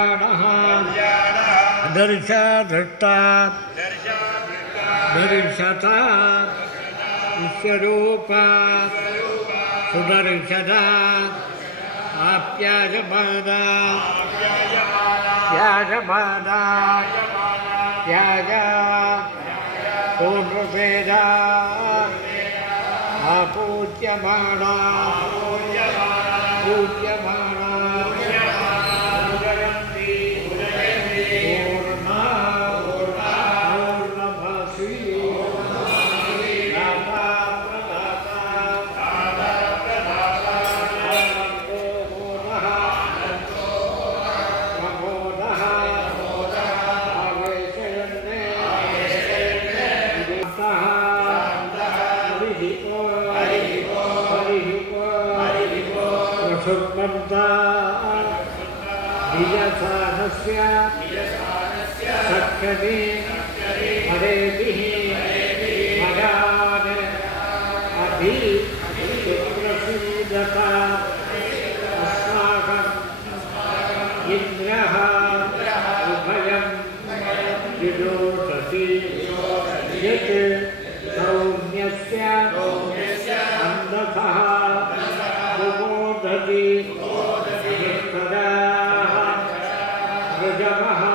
कल्याणः दर्शधृष्टा दर्शता विश्वरूपा सुदर्शना आप्यायमाना याजमाना याजा पूर्ववेदा आपूज्यमाना पूज्यमाना बीजसानस्य सख्यते हरेभिः भगान् अभि सुप्रसीदता अस्माकम् इन्द्रः उभयं विदोषति यत् सौम्यस्य अन्धतः प्रबोधति तदा प्रजमः